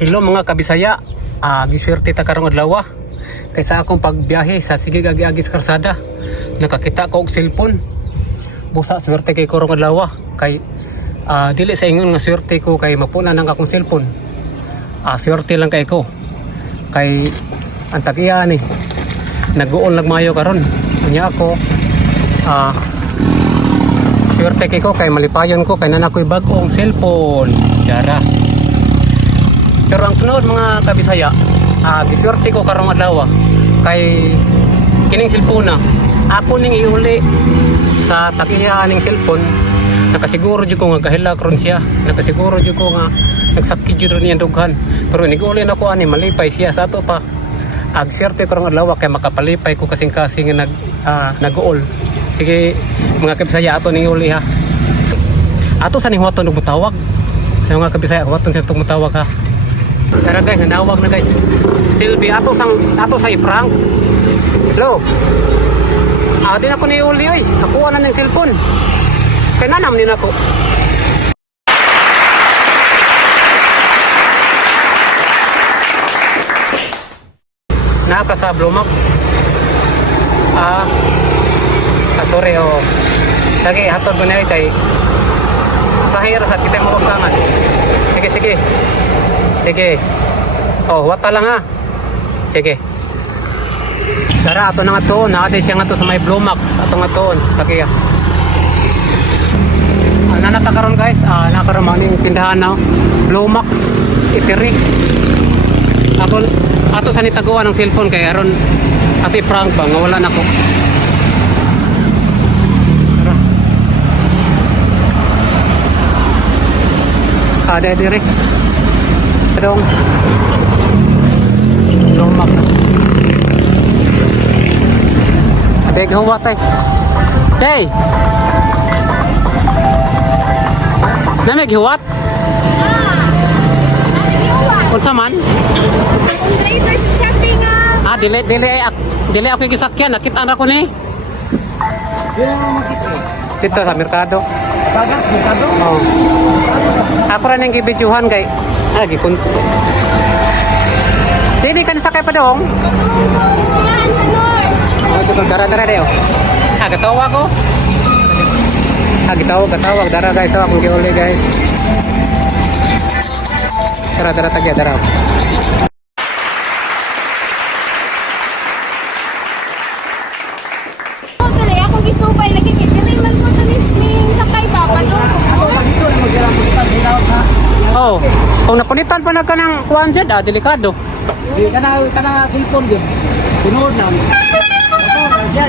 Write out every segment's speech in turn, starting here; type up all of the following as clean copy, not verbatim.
Hello mga kabisaya, giswerte ta karong adlaw. Kaysa akong pagbiyahe sa sige agi-agis karsada, nakakita ko og cellphone. Busa swerte kay karong adlaw kay dili sa ingon nga swerte ko kay mapuna nang akong cellphone. Swerte lang kay ko. Kay ang tag-iya ni nag-uon nagmayo karon. Unya ako swerte kay ko kay malipayon ko kay nanakoy bag-ong cellphone. Dara. Pero ang tunod mga kabisaya, giswerte ko karong adlaw kay kining cellphone na ako ning iuli sa tag-iya ning cellphone. Nakasiguro jud ko nga kahilak ron siya, nakasiguro jud ko nga nagsakit jud ron iyang dughan. Pero nig-uli na ko ani malipay siya sa ato pa. Swerte karong adlaw kay makapalipay ko kasing-kasing nga nag-uol. Sige mga kabisaya, ato ning iuli ha. Ato sa ning huwaton og mutawag. Sa mga kabisaya, huwaton sa tumutawag ha. Tara guys, nanawag na guys. Silvi, ato sa iprank. Hello. Di na ko ni uli oy. Nakuha na ng cellphone. Kaya nanam din ako. Naka sa Blomax. Sorry oh. Sige, hatod ko na kay sahir sa kita mo kangan. Sige. Sige. Oh, wata lang ha. Sige. Tara, ato na nga to. Naaday siya nga to sa may Blomax. Ato nga to. Takiya. Nanata karon guys. Nakaroon maning tindahan na. Blomax. Itiri. Ato sa nitagawa ng cellphone kaya aron ato i-prank ba. Nga wala na ko. Tara. Ada diri. Dong. Blomax na. Adek huwat ay. Day. Namig huwat? Unsa man? Ang driver sa shopping Dili ako gisakyan, nakita na ko ni. Dito sa merkado. Dagat sa merkado? Oo. Ako rin yung gibidyuhan kay gipunto. Dili ka nisakay pa dong? Silahan sa north. Ito dara dayo. Gatawa ko. Gitawag dara guys, akong giuli guys. Dara tagya dara. Dali ako gisubay lagi kay dili man ko to listening sakay ba pa to. Dito mo sila pupunta sila sa. Oh, kung napunitan pa na ka ng kuwan dyan, delikado. Di kana cellphone gyud. Tunood na. Siya mo na siya.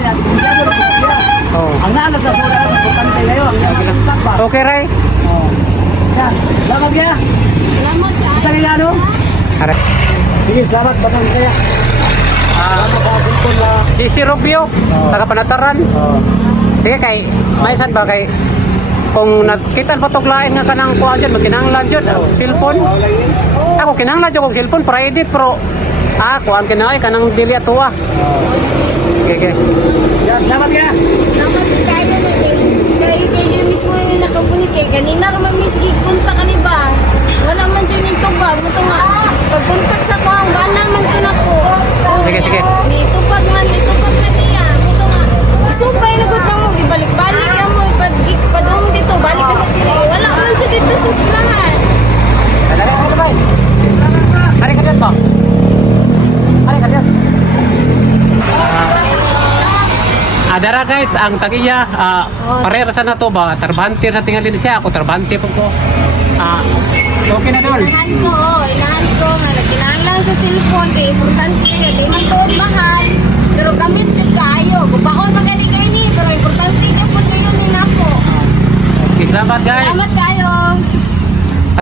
Oh. Ang naalas na pura importante kayo ang ginagtag ba. Okay, Ray? Oh. Yan. Salamat ya. Salamat ka. Sa ano? Aray. Sige, salamat batang saya. Salamat sa cellphone na. Si Rubio, nakapanataran. Sige kay, maisan ba kay kung nakita pa tog lain nga kanang kuha dyan, magkinanglan dyan, cellphone. Ako kinanglan dyan kong cellphone para edit, pero kuhaan kinangay, kanang dili atuwa. Okay. Yan, salamat ya. Salamat kayo na kayo mismo yung nakapuni kay kanina naman misgig kunta ka ni ba? Wala man dyan yung tubag. Ito nga, pagkuntak sa kuhang bana man ko na ko. Sige. Itupag na niya. Ito nga, isupay na gud mo, ibalik-balik ka mo, padung dito, balik ka sa tiri. Wala man siya dito sa silahan. Hari ka dyan ba? Dara guys, ang tagiya, parera sa na to ba? Tarbante sa tingalin siya, ako tarbante po ko. Okay na dol. Inahan ko, nagkinahanglan sa cellphone, kaya importante kaya, di man tuod mahal, pero gamit dyan kayo. Gubaon magaling kayo ni, pero importante niyo po kayo ni Napo. Okay, salamat guys. Salamat